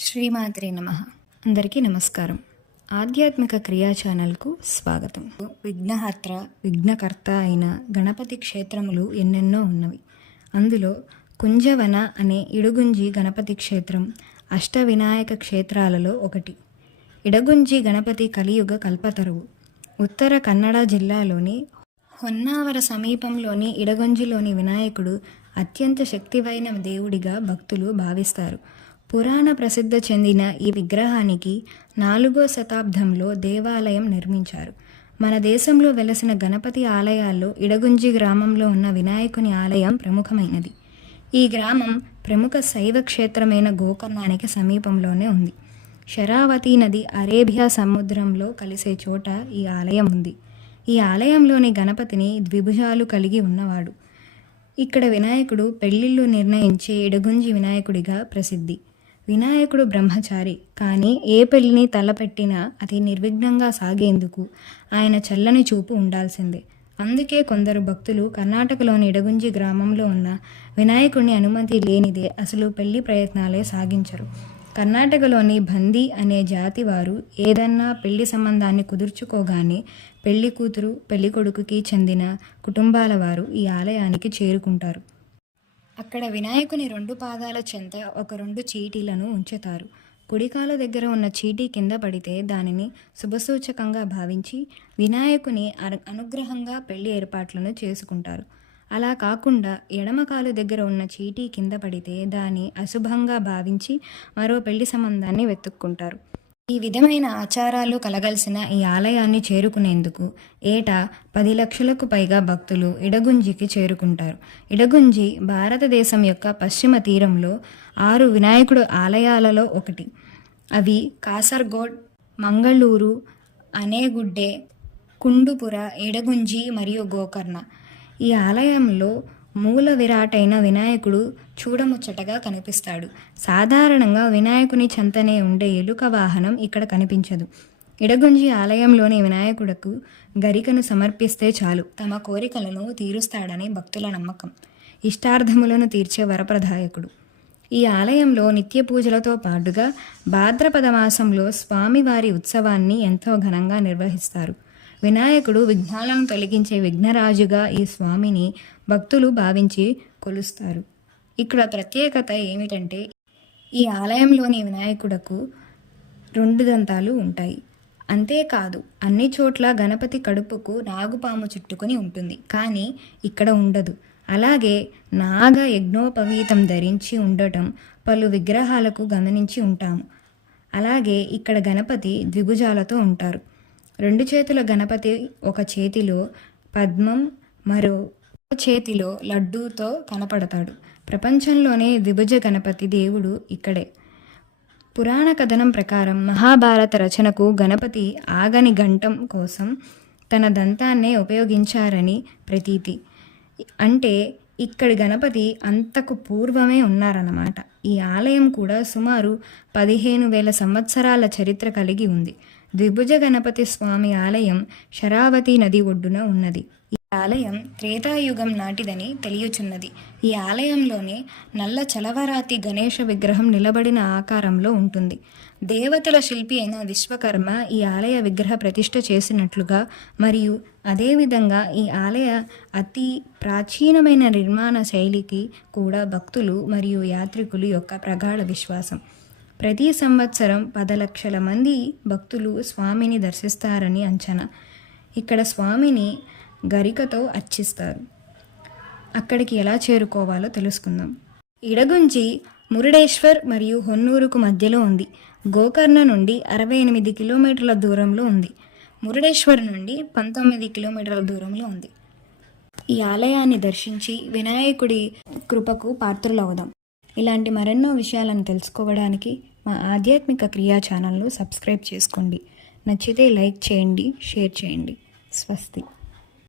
శ్రీమాత్రి నమ. అందరికీ నమస్కారం. ఆధ్యాత్మిక క్రియా ఛానల్కు స్వాగతం. విఘ్నహర్త విఘ్నకర్త అయిన గణపతి క్షేత్రములు ఎన్నెన్నో ఉన్నవి. అందులో కుంజవన అనే ఇడుగుంజి గణపతి క్షేత్రం అష్ట వినాయక క్షేత్రాలలో ఒకటి. ఇడగుంజి గణపతి కలియుగ కల్పతరువు. ఉత్తర కన్నడ జిల్లాలోని హొన్నావర సమీపంలోని ఇడగుంజిలోని వినాయకుడు అత్యంత శక్తివైన దేవుడిగా భక్తులు భావిస్తారు. పురాణ ప్రసిద్ధ చెందిన ఈ విగ్రహానికి నాలుగో శతాబ్దంలో దేవాలయం నిర్మించారు. మన దేశంలో వెలసిన గణపతి ఆలయాల్లో ఇడగుంజి గ్రామంలో ఉన్న వినాయకుని ఆలయం ప్రముఖమైనది. ఈ గ్రామం ప్రముఖ శైవ క్షేత్రమైన గోకర్ణానికి సమీపంలోనే ఉంది. శరావతి నది అరేబియా సముద్రంలో కలిసే చోట ఈ ఆలయం ఉంది. ఈ ఆలయంలోని గణపతిని ద్విభుజాలు కలిగి ఉన్నవాడు. ఇక్కడ వినాయకుడు పెళ్ళిళ్ళు నిర్ణయించే ఇడగుంజి వినాయకుడిగా ప్రసిద్ధి. వినాయకుడు బ్రహ్మచారి. కానీ ఏ పెళ్ళిని తలపెట్టినా అది నిర్విఘ్నంగా సాగేందుకు ఆయన చల్లని చూపు ఉండాల్సిందే. అందుకే కొందరు భక్తులు కర్ణాటకలోని ఇడగుంజి గ్రామంలో ఉన్న వినాయకుడిని అనుమతి లేనిదే అసలు పెళ్ళి ప్రయత్నాలే సాగించరు. కర్ణాటకలోని బందీ అనే జాతి వారు ఏదన్నా పెళ్ళి సంబంధాన్ని కుదుర్చుకోగానే పెళ్ళి కూతురు పెళ్ళి కొడుకుకి చెందిన కుటుంబాల వారు ఈ ఆలయానికి చేరుకుంటారు. అక్కడ వినాయకుని రెండు పాదాల చెంత ఒక రెండు చీటీలను ఉంచుతారు. కుడికాల దగ్గర ఉన్న చీటీ కింద పడితే దానిని శుభసూచకంగా భావించి వినాయకుని అనుగ్రహంగా పెళ్ళి ఏర్పాట్లను చేసుకుంటారు. అలా కాకుండా ఎడమకాలు దగ్గర ఉన్న చీటీ కింద పడితే దాన్ని అశుభంగా భావించి మరో పెళ్ళి సంబంధాన్ని వెతుక్కుంటారు. ఈ విధమైన ఆచారాలు కలగలిసిన ఈ ఆలయాన్ని చేరుకునేందుకు ఏటా పది లక్షలకు పైగా భక్తులు ఇడగుంజికి చేరుకుంటారు. ఇడగుంజి భారతదేశం యొక్క పశ్చిమ తీరంలో ఆరు వినాయకుడు ఆలయాలలో ఒకటి. అవి కాసర్గోడ్ మంగళూరు అనేగుడ్డే కుండుపుర ఎడగుంజి మరియు గోకర్ణ. ఈ ఆలయంలో మూల విరాటైన వినాయకుడు చూడముచ్చటగా కనిపిస్తాడు. సాధారణంగా వినాయకుని చెంతనే ఉండే ఎలుక వాహనం ఇక్కడ కనిపించదు. ఇడగుంజి ఆలయంలోని వినాయకుడకు గరికను సమర్పిస్తే చాలు. తమ కోరికలను తీరుస్తాడని భక్తుల నమ్మకం. ఇష్టార్థములను తీర్చే వరప్రదాయకుడు. ఈ ఆలయంలో నిత్య పూజలతో పాటుగా భాద్రపద మాసంలో స్వామివారి ఉత్సవాన్ని ఎంతో ఘనంగా నిర్వహిస్తారు. వినాయకుడు విఘ్నాలను తొలగించే విఘ్నరాజుగా ఈ స్వామిని భక్తులు భావించి కొలుస్తారు. ఇక్కడ ప్రత్యేకత ఏమిటంటే ఈ ఆలయంలోని వినాయకుడకు రెండు దంతాలు ఉంటాయి. అంతేకాదు అన్ని చోట్ల గణపతి కడుపుకు నాగుపాము చుట్టుకొని ఉంటుంది. కానీ ఇక్కడ ఉండదు. అలాగే నాగ యజ్ఞోపవీతం ధరించి ఉండటం పలు విగ్రహాలకు గమనించి ఉంటాము. అలాగే ఇక్కడ గణపతి ద్విభుజాలతో ఉంటారు. రెండు చేతుల గణపతి ఒక చేతిలో పద్మం మరో చేతిలో లడ్డూతో కనపడతాడు. ప్రపంచంలోనే ద్విభుజ గణపతి దేవుడు ఇక్కడే. పురాణ కథనం ప్రకారం మహాభారత రచనకు గణపతి ఆగని గంటం కోసం తన దంతాన్నే ఉపయోగించారని ప్రతీతి. అంటే ఇక్కడి గణపతి అంతకు పూర్వమే ఉన్నారన్నమాట. ఈ ఆలయం కూడా సుమారు పదిహేను వేల సంవత్సరాల చరిత్ర కలిగి ఉంది. ద్విభుజ గణపతి స్వామి ఆలయం శరావతి నది ఒడ్డున ఉన్నది. ఈ ఆలయం త్రేతాయుగం నాటిదని తెలియచున్నది. ఈ ఆలయంలోనే నల్ల చలవరాతి గణేష విగ్రహం నిలబడిన ఆకారంలో ఉంటుంది. దేవతల శిల్పి అయిన విశ్వకర్మ ఈ ఆలయ విగ్రహ ప్రతిష్ట చేసినట్లుగా మరియు అదేవిధంగా ఈ ఆలయ అతి ప్రాచీనమైన నిర్మాణ శైలికి కూడా భక్తులు మరియు యాత్రికులు యొక్క ప్రగాఢ విశ్వాసం. ప్రతి సంవత్సరం పది లక్షల మంది భక్తులు స్వామిని దర్శిస్తారని అంచనా. ఇక్కడ స్వామిని గరికతో అర్చిస్తారు. అక్కడికి ఎలా చేరుకోవాలో తెలుసుకుందాం. ఇడగుంజి మురుడేశ్వర్ మరియు హొన్నూరుకు మధ్యలో ఉంది. గోకర్ణ నుండి అరవై ఎనిమిది కిలోమీటర్ల దూరంలో ఉంది. మురుడేశ్వర్ నుండి పంతొమ్మిది కిలోమీటర్ల దూరంలో ఉంది. ఈ ఆలయాన్ని దర్శించి వినాయకుడి కృపకు పాత్రలవుదాం. ఇలాంటి మరెన్నో విషయాలను తెలుసుకోవడానికి మా ఆధ్యాత్మిక క్రియా ఛానల్ను సబ్స్క్రైబ్ చేసుకోండి. నచ్చితే లైక్ చేయండి షేర్ చేయండి. స్వస్తి.